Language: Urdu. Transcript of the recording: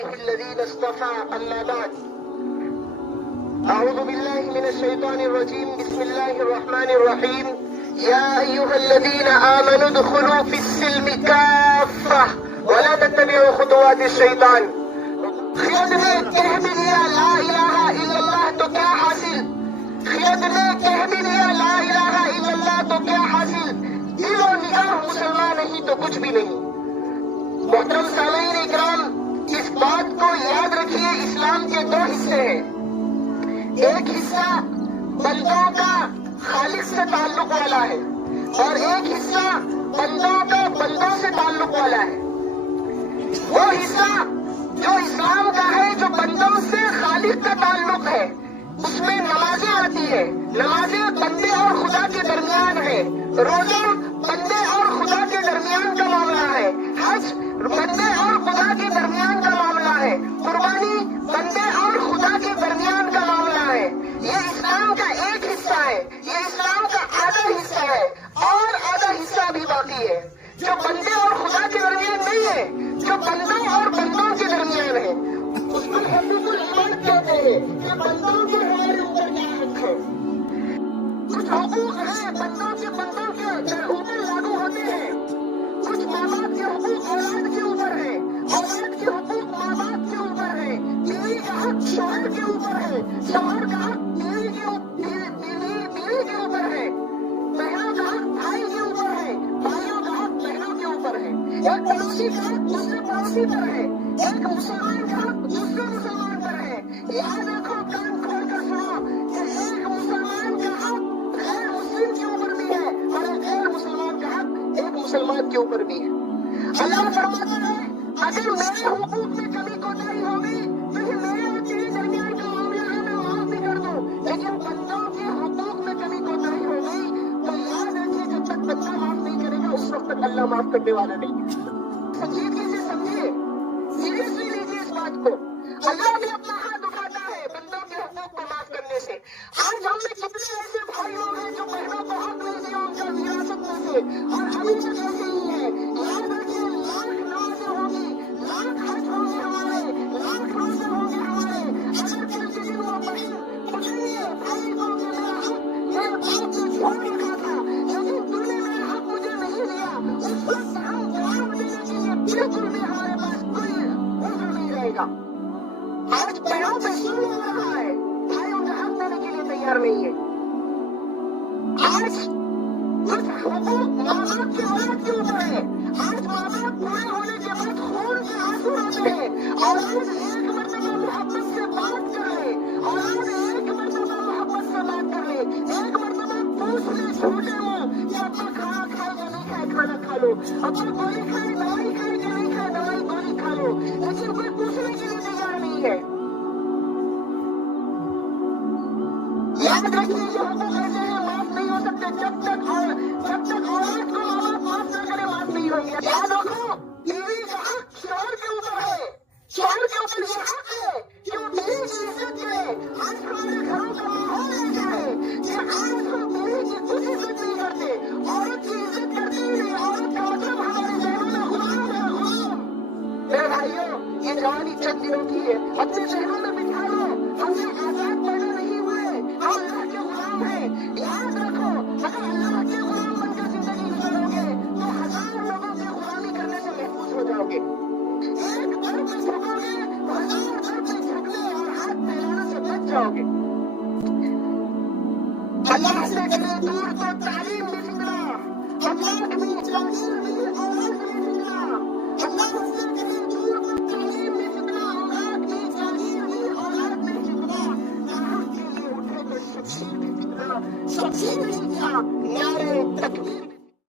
الذين اصطفى أما بعد أعوذ بالله من الشيطان الرجيم بسم الله الرحمن الرحيم يا أيها الذين آمنوا ادخلوا في السلم كافة ولا تتبعوا خطوات الشيطان خیال میں کہہ بھی لیا لا الہ الا اللہ تو کیا حاصل خیال میں کہہ بھی لیا لا الہ الا اللہ تو کیا حاصل دل و نگاہ مسلمان نہیں تو کچھ بھی نہیں. محترم سامعین اکرام، اس بات کو یاد رکھیے، اسلام کے دو حصے ہیں. ایک حصہ بندوں کا خالق سے تعلق والا ہے اور ایک حصہ بندوں کا بندوں سے تعلق والا ہے. وہ حصہ جو اسلام کا ہے، جو بندوں سے خالق کا تعلق ہے، اس میں نمازیں آتی ہے. نمازیں بندے اور خدا کے درمیان ہے. روزہ بندے اور خدا کے درمیان کا معاملہ ہے. حج بندے اور خدا کے درمیان کا معاملہ ہے. قربانی بندے اور خدا کے درمیان کا معاملہ ہے. یہ اسلام کا ایک حصہ ہے، یہ اسلام کا آدھا حصہ ہے اور آدھا حصہ بھی باقی ہے جو بندے اور خدا کے درمیان نہیں ہے، جو بندوں اور بندوں کے درمیان ہے. اس کو حقوق العباد کہتے ہیں کہ بندوں کے ہمارے اوپر کیا حق ہے. کچھ حقوق ہیں بندوں کے اوپر لاگو ہوتے ہیں. کچھ ماں باپ کے حقوق اولاد کے اوپر ہے، اولاد کے حقوق ماں باپ کے اوپر ہے. بیوی کا حق شوہر کے اوپر ہے، شوہر کا حق بیوی کے اوپر ہے. بہنوں کا حق بھائی کے اوپر ہے، بھائیوں کا حق بہنوں کے اوپر ہے. ایک پڑوسی کا حق دوسرے پڑوسی پر ہے، ایک مسلمان کا حق دوسرے مسلمان پر ہے. یاد رکھو، کان کھول کر سنو کہ ایک مسلمان کا حق غیر مسلم کے اوپر بھی ہے اور ایک غیر مسلمان کا حق ایک مسلمان کے اوپر بھی ہے. اللہ فرماتا ہے اگر میرے حقوق میں کمی کوتاہی ہوگی تو یہ میرے اور تیرے درمیان کا معاملہ ہے، میں معاف بھی کر دوں. لیکن بندوں کے حقوق میں کمی کوتاہی ہوگی تو یاد رکھیے جب تک بندہ معاف نہیں کرے گا اس وقت تک اللہ معاف کرنے والا نہیں ہے. سنجیدگی سے سمجھیے، سیریسلی لیجیے اس بات کو. اللہ بھی اپنا ہاتھ اٹھاتا ہے بندوں کے حقوق کو معاف کرنے سے. آج ہم میں کتنے ایسے بھائی لوگ ہیں جو بہنوں کو حق نہیں دیا ان کا وراثت میں سے، اور ابھی تک ایسے ہی ہے. یاد رکھیے، لاکھ نمازیں ہوں گی، لاکھ حج ہوں گے ہمارے، لاکھ روزے ہوں گے ہمارے، اگر کل کے دن وہ بہن پوچھیں بھائی کو کہ میرا حق میرے باپ نے چھوڑ رکھا تھا لیکن تم نے میرا حق مجھے نہیں دیا، اس وقت ہم جواب دینے کے لیے بالکل بھی ہمارے پاس کوئی عذر نہیں رہے گا. آج بہنوں پہ ظلم ہو رہا ہے، بھائیوں کا حق دینے کے لیے تیار نہیں ہے. آج کچھ حقوق ماں باپ کے اولاد کے اوپر ہے. آج ماں باپ بوڑھے ہونے کے بعد خون کے آنسو روتے ہیں. اولاد ایک مرتبہ محبت سے بات کر لے، اولاد ایک مرتبہ محبت سے بات کر لے، ایک مرتبہ پوچھ لے جھوٹے ہوں کہ ابا کھانا کھائے یا نہیں کھائے، کھانا کھا لو، ابا گولی کھائے دوائی کھائے یا نہیں کھائے، دوائی گولی کھا لو. لیکن کوئی پوچھنے کے لیے تیار نہیں ہے. یاد رکھیے یہ حقوق ایسے ہیں معاف نہیں ہو سکتے جب تک اولاد کو ماں باپ معاف نہ کرے معاف نہیں ہوں گے. یاد رکھو، بیوی کا حق شوہر کے اوپر ہے، شوہر کے اوپر یہ حق ہے کہ وہ بیوی کی عزت کرے. آج ہمارے گھروں کا ماحول ایسا ہے کہ آج ہم بیوی کی کچھ عزت نہیں کرتے، عورت کی عزت کرتے ہی نہیں. عورت کا مطلب ہمارے ذہنوں میں غلام ہے، غلام. میرے بھائیوں، یہ جوانی چند دنوں کی ہے، اپنے ذہنوں میں بٹھا لو ہم سے آزاد پیدا نہیں ہوئے، ہم اللہ کے غلام ہیں. یاد رکھو، اگر اللہ کے غلام بن کر زندگی گزارو گے تو ہزار لوگوں کی غلامی کرنے سے محفوظ ہو جاؤ گے. ایک در پہ جھکو گے تو ہزار در پہ جھکنے اور ہاتھ پھیلانے سے بچ جاؤ گے. اللہ سے کرے دور تو تعلیم بھی فتنہ، اللہ بھی تعلیم بھی اولاد بھی فتنہ. اللہ سے کرے دور تو تعلیم بھی فتنہ، اولاد بھی تعلیم بھی اولاد بھی فتنہ. نعرہ کے لیے اٹھے تو شمشیر بھی فتنہ، شمشیر نہیں کیا نعرے تکبیر